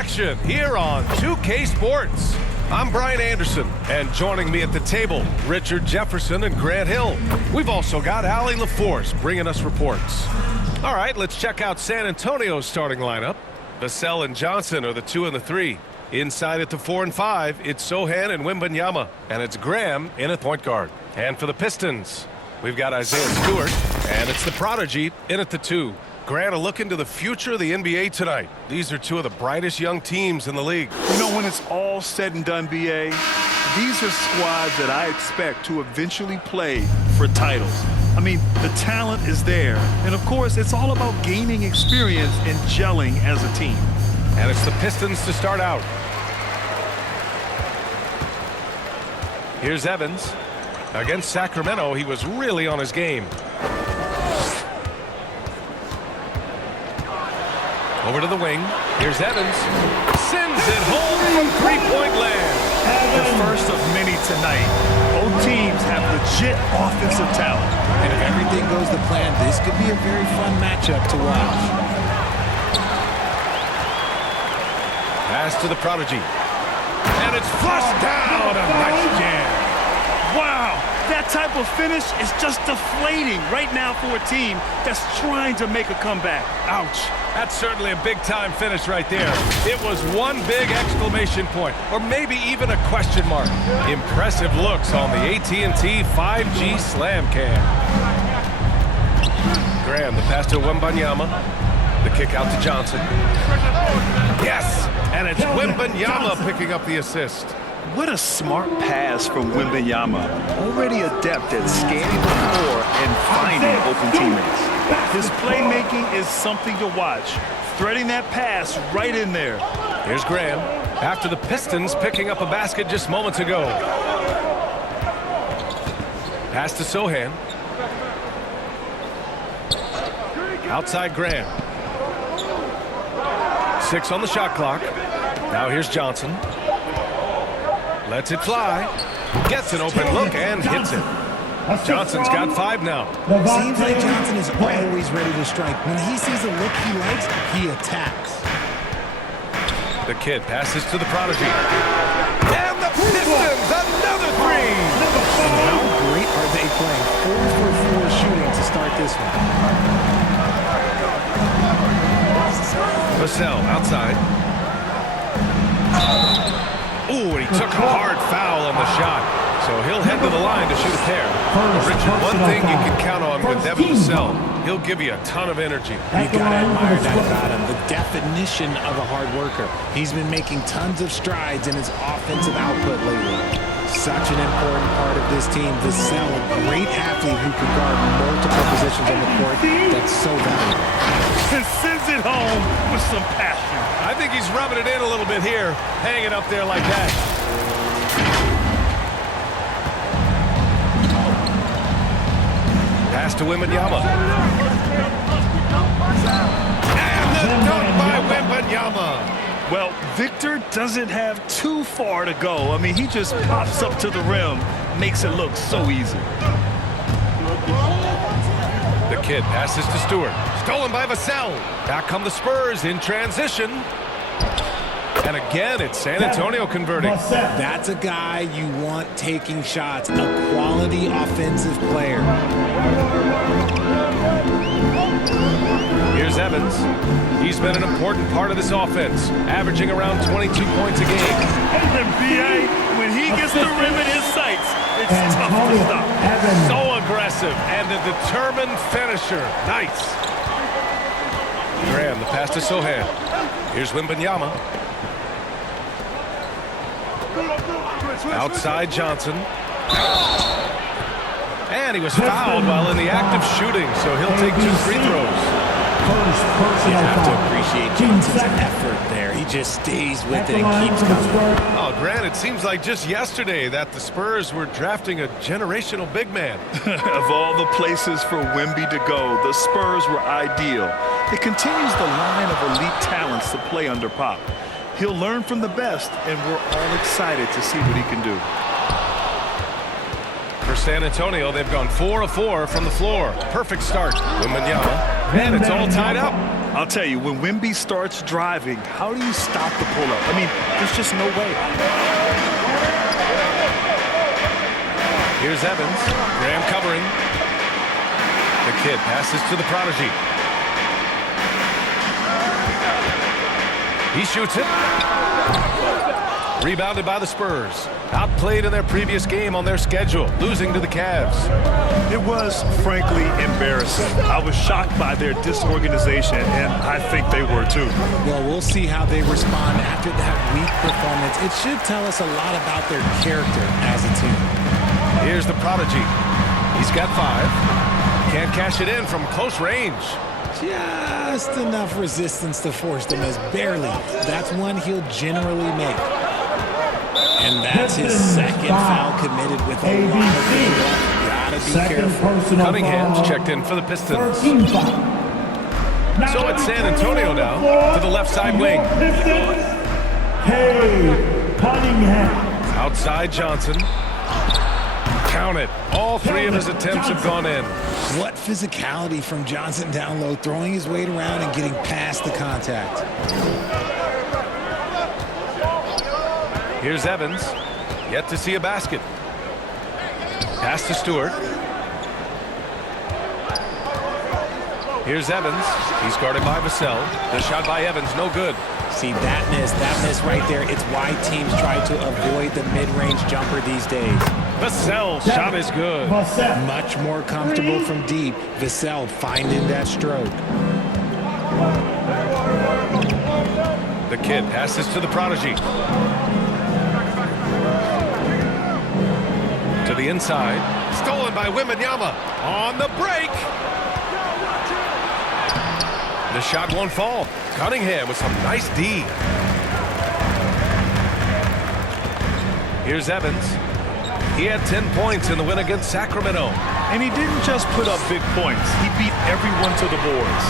action here on 2K Sports. I'm Brian Anderson, and joining me at the table, Richard Jefferson and Grant Hill. We've also got Allie LaForce bringing us reports. All right, let's check out San Antonio's starting lineup. Vassell and Johnson are the 2 and the 3. Inside at the 4 and 5, it's Sohan and Wembanyama, and it's Graham in at point guard. And for the Pistons, we've got Isaiah Stewart, and it's the Prodigy in at the 2. Grant, a look into the future of the NBA tonight. These are 2 of the brightest young teams in the league. You know, when it's all said and done, BA, these are squads that I expect to eventually play for titles. I mean, the talent is there. And, of course, it's all about gaining experience and gelling as a team. And it's the Pistons to start out. Here's Evans. Against Sacramento, he was really on his game. Over to the wing. Here's Evans. Sends it home from three-point land. The first of many tonight. Both teams have legit offensive talent. And if everything goes to plan, this could be a very fun matchup to watch. Pass to the Prodigy. And it's flushed down. A nice jam. Wow, that type of finish is just deflating right now for a team that's trying to make a comeback. Ouch. That's certainly a big-time finish right there. It was one big exclamation point, or maybe even a question mark. Impressive looks on the AT&T 5G Slam Cam. Graham, the pass to Wembanyama. The kick out to Johnson. Yes! And it's Wembanyama picking up the assist. What a smart pass from Wembanyama. Already adept at scanning the floor and finding open teammates. His playmaking is something to watch. Threading that pass right in there. Here's Graham. After the Pistons picking up a basket just moments ago. Pass to Sohan. Outside Graham. 6 on the shot clock. Now here's Johnson. Lets it fly. Gets an open look and hits it. Johnson's got 5 now. Seems like Johnson is always ready to strike. When he sees a look he likes, he attacks. The kid passes to the Prodigy. And the Pistons, another 3! How great are they playing? 4 for 4 shooting to start this one. Vassell outside. Ooh, and he took a hard foul on the shot. So he'll head to the line to shoot a pair. Richard, one thing you can count on with Devin Vassell, he'll give you a ton of energy. You gotta admire that about him. The definition of a hard worker. He's been making tons of strides in his offensive output lately. Such an important part of this team. Vassell, a great athlete who can guard multiple positions on the court. That's so valuable. And sends it home with some passion. I think he's rubbing it in a little bit here, hanging up there like that. Pass to Wembanyama. And the dunk by Wembanyama. Well, Victor doesn't have too far to go. I mean, he just pops up to the rim, makes it look so easy. The kid passes to Stewart. Stolen by Vassell. Back come the Spurs in transition. And again, it's San Antonio converting. That's a guy you want taking shots, a quality offensive player. Here's Evans. He's been an important part of this offense, averaging around 22 points a game. And BA, when he gets the rim in his sights, it's tough to stop. So aggressive and a determined finisher. Nice. Graham, the pass to Sohan. Here's Wembanyama. Outside Johnson. And he was fouled while in the act of shooting, so he'll take 2 free throws. You have to appreciate Johnson's effort there. He just stays with it and keeps coming. Oh, Grant, it seems like just yesterday that the Spurs were drafting a generational big man. Of all the places for Wemby to go, the Spurs were ideal. It continues the line of elite talents to play under Pop. He'll learn from the best, and we're all excited to see what he can do. For San Antonio, they've gone 4 of 4 from the floor. Perfect start. Wembanyama And it's all tied up. I'll tell you, when Wemby starts driving, how do you stop the pull-up? I mean, there's just no way. Here's Evans. Graham covering. The kid passes to the prodigy. He shoots it. Rebounded by the Spurs. Outplayed in their previous game on their schedule, losing to the Cavs. It was, frankly, embarrassing. I was shocked by their disorganization, and I think they were too. Well, we'll see how they respond after that weak performance. It should tell us a lot about their character as a team. Here's the prodigy. He's got 5. Can't cash it in from close range. Just enough resistance to force the miss. Barely. That's one he'll generally make. And that's his second foul committed with a lot of game left. Gotta be careful. Cunningham's checked in for the Pistons. So it's San Antonio now to the left side wing. Outside Johnson. Count it. All 3 of his attempts have gone in. What physicality from Johnson down low, throwing his weight around and getting past the contact. Here's Evans. Yet to see a basket. Pass to Stewart. Here's Evans. He's guarded by Vassell. The shot by Evans, no good. See, that miss right there. It's why teams try to avoid the mid-range jumper these days. Vassell shot is good. Much more comfortable from deep. Vassell finding that stroke. The kid passes to the prodigy. To the inside. Stolen by Wembanyama. On the break. The shot won't fall. Cunningham with some nice D. Here's Evans. He had 10 points in the win against Sacramento. And he didn't just put up big points. He beat everyone to the boards.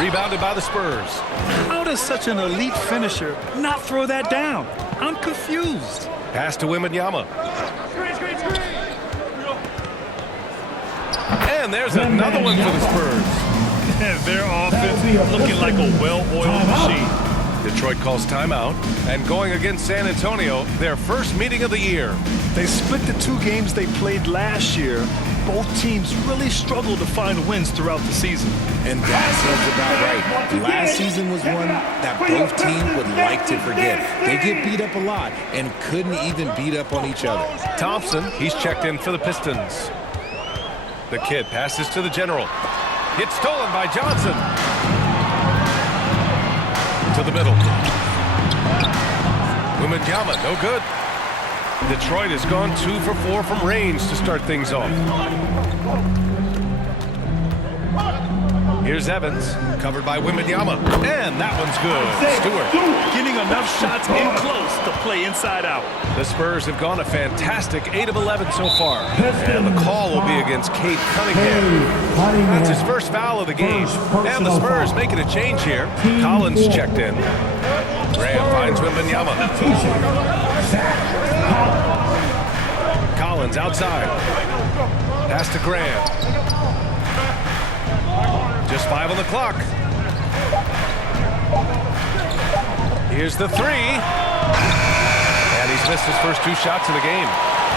Rebounded by the Spurs. How does such an elite finisher not throw that down? I'm confused. Pass to Wembanyama. And there's another one for the Spurs. Their offense looking like a well-oiled machine. Detroit calls timeout. And going against San Antonio, their first meeting of the year. They split the 2 games they played last year. Both teams really struggled to find wins throughout the season. And that seems about right. Last season was one that both teams would like to forget. They get beat up a lot and couldn't even beat up on each other. Thompson, he's checked in for the Pistons. The kid passes to the general. It's stolen by Johnson. To the middle. Wembanyama, no good. Detroit has gone 2 for 4 from range to start things off. Here's Evans, covered by Wembanyama. And that one's good. Stewart. Getting enough shots in close to play inside out. The Spurs have gone a fantastic 8 of 11 so far. And the call will be against Cade Cunningham. That's his first foul of the game. And the Spurs making a change here. Collins checked in. Graham finds Wembanyama. Collins outside. Pass to Graham. Just 5 on the clock. Here's the 3. And he's missed his first 2 shots of the game.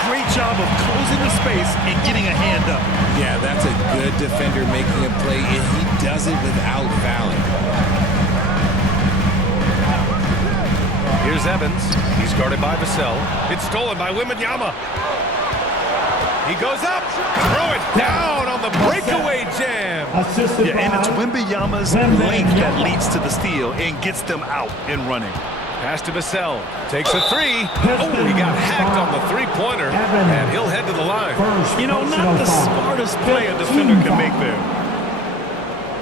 Great job of closing the space and getting a hand up. Yeah, that's a good defender making a play, and he does it without fouling. Here's Evans. He's guarded by Vassell. It's stolen by Wembanyama. He goes up. Throw it down on the breakaway jam. Yeah, and it's Wembanyama's length that leads to the steal and gets them out and running. Pass to Vassell. Takes a 3. Oh, he got hacked on the 3-pointer, and he'll head to the line. You know, not the smartest play a defender can make there.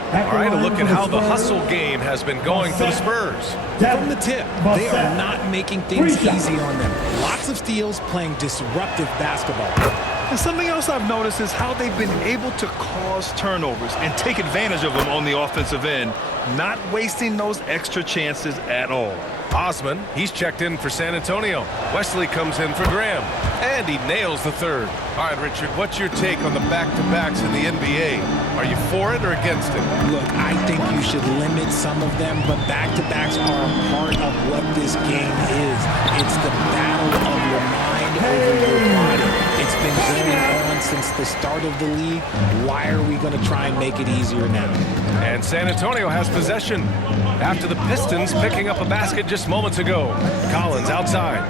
All right, a look at how the hustle game has been going for the Spurs. From the tip, they are not making things easy on them. Lots of steals, playing disruptive basketball. And something else I've noticed is how they've been able to cause turnovers and take advantage of them on the offensive end, not wasting those extra chances at all. Osman, he's checked in for San Antonio. Wesley comes in for Graham. And he nails the third. All right, Richard, what's your take on the back-to-backs in the NBA? Are you for it or against it? Look, I think you should limit some of them, but back-to-backs are a part of what this game is. It's the battle of your mind over your body. It's been going on since the start of the league. Why are we going to try and make it easier now? And San Antonio has possession after the Pistons picking up a basket just moments ago. Collins outside.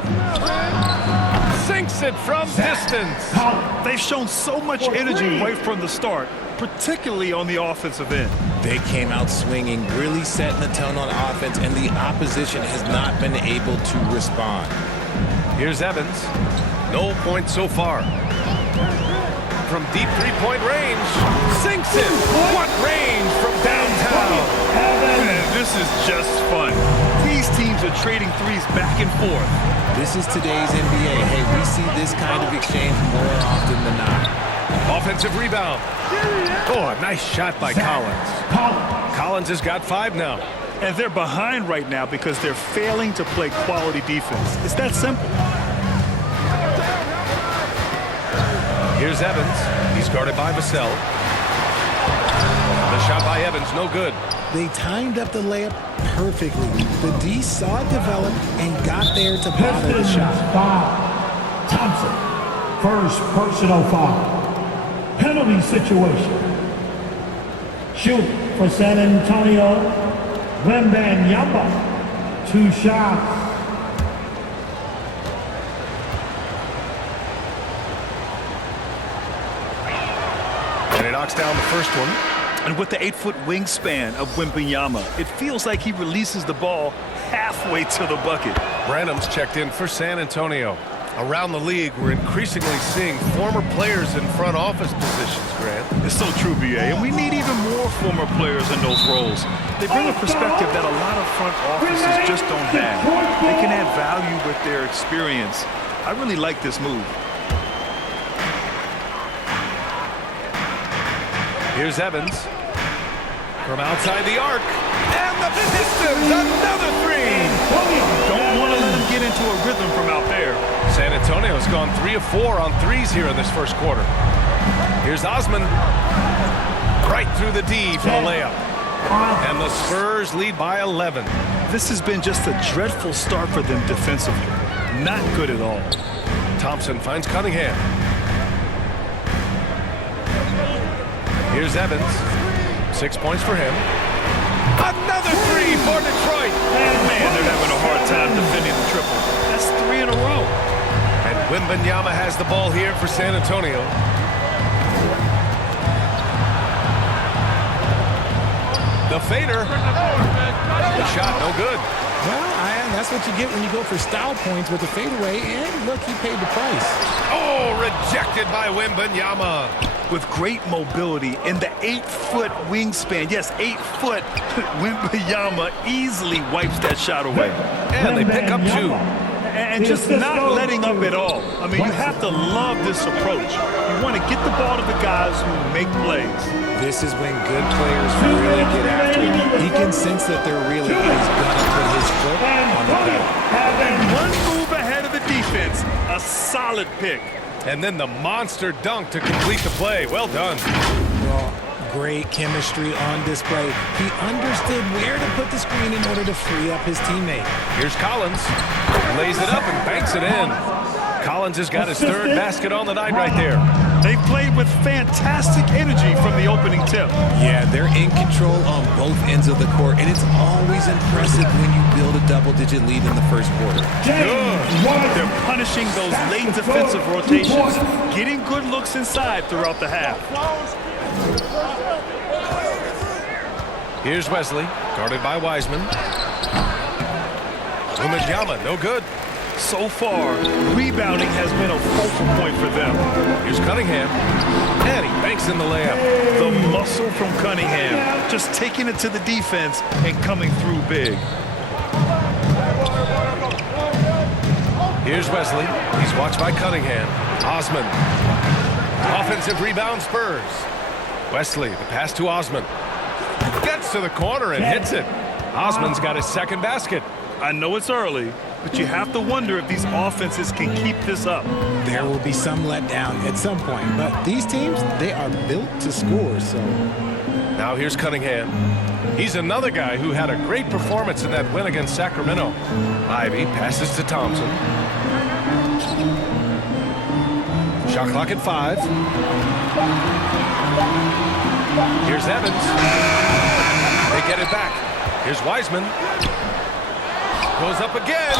Sinks it from distance. They've shown so much energy right from the start, particularly on the offensive end. They came out swinging, really setting the tone on offense, and the opposition has not been able to respond. Here's Evans. No points so far. From deep three-point range. Sinks it. What range from downtown. Man, this is just fun. These teams are trading threes back and forth. This is today's NBA. Hey, we see this kind of exchange more often than not. Offensive rebound. Oh, a nice shot by Collins. Collins has got 5 now. And they're behind right now because they're failing to play quality defense. It's that simple. Here's Evans. He's guarded by Vassell. The shot by Evans, no good. They timed up the layup perfectly. The D saw it develop and got there to bother the shot. Foul. Thompson, first personal foul. Penalty situation. Shoot for San Antonio, Wembanyama. 2 shots. And he knocks down the first one. And with the 8-foot wingspan of Wembanyama, it feels like he releases the ball halfway to the bucket. Branham's checked in for San Antonio. Around the league, we're increasingly seeing former players in front office positions, Grant. It's so true, B.A., and we need even more former players in those roles. They bring a perspective that a lot of front offices just don't have. They can add value with their experience. I really like this move. Here's Evans. From outside the arc. And the Pistons, another 3. Don't want to let them get into a rhythm from out there. San Antonio's gone 3 of 4 on threes here in this first quarter. Here's Osman. Right through the D for the layup. And the Spurs lead by 11. This has been just a dreadful start for them defensively. Not good at all. Thompson finds Cunningham. Here's Evans. 6 points for him. Another 3 for Detroit. Man, they're having a hard time defending the triple. That's 3 in a row. And Wembanyama has the ball here for San Antonio. The fader. The shot, no good. Well, that's what you get when you go for style points with the fadeaway, and look, he paid the price. Oh, rejected by Wembanyama. With great mobility and the 8-foot wingspan, yes, 8 foot, Wembanyama easily wipes that shot away. And they pick up 2. And just not letting up at all. I mean, you have to love this approach. You want to get the ball to the guys who make plays. This is when good players really get after it. He can sense that there really is going to put his foot on the pedal. And one move ahead of the defense. A solid pick. And then the monster dunk to complete the play. Well done. Well, great chemistry on display. He understood where to put the screen in order to free up his teammate. Here's Collins. Lays it up and banks it in. Collins has got his 3rd basket on the night right there. They played with fantastic energy from the opening tip. Yeah, they're in control on both ends of the court, and it's always impressive when you build a double-digit lead in the first quarter. They're punishing those late defensive rotations, getting good looks inside throughout the half. Here's Wesley, guarded by Wiseman. Wembanyama, no good. So far, rebounding has been a focal point for them. Here's Cunningham. And he banks in the layup. The muscle from Cunningham, just taking it to the defense and coming through big. Here's Wesley. He's watched by Cunningham. Osman. Offensive rebound Spurs. Wesley, the pass to Osman. Gets to the corner and hits it. Osman's got his second basket. I know it's early, but you have to wonder if these offenses can keep this up. There will be some letdown at some point, but these teams, they are built to score, so. Now here's Cunningham. He's another guy who had a great performance in that win against Sacramento. Ivy passes to Thompson. Shot clock at 5. Here's Evans. They get it back. Here's Wiseman. Goes up again.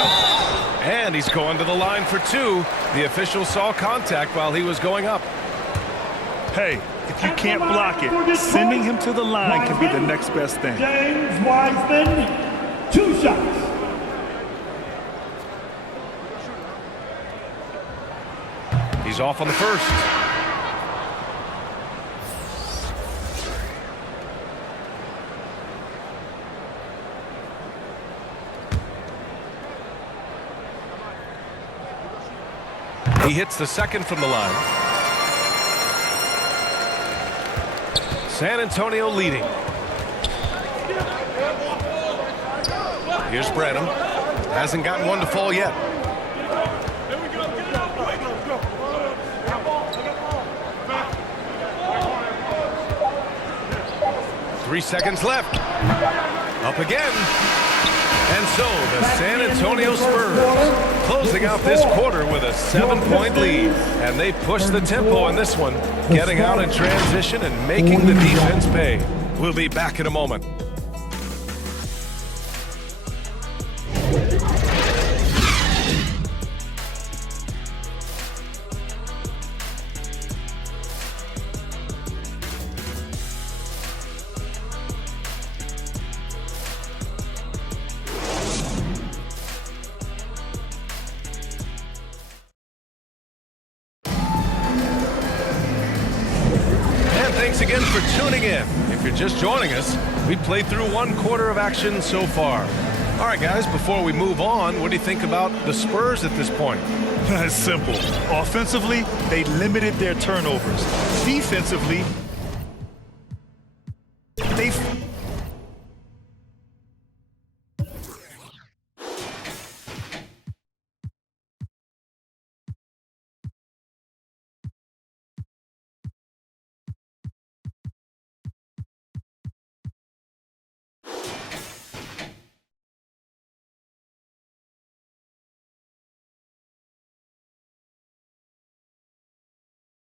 And he's going to the line for 2. The official saw contact while he was going up. Hey, if you can't block it, sending him to the line can be the next best thing. James Wiseman, 2 shots. He's off on the first. He hits the second from the line. San Antonio leading. Here's Branham. Hasn't gotten one to fall yet. Three seconds left. Up again. And so the San Antonio Spurs closing out this quarter with a 7-point lead. And they push the tempo in this one, getting out in transition and making the defense pay. We'll be back in a moment. Thanks again for tuning in. If you're just joining us, we played through 1 quarter of action so far. All right, guys, before we move on, what do you think about the Spurs at this point? It's simple. Offensively, they limited their turnovers. Defensively, they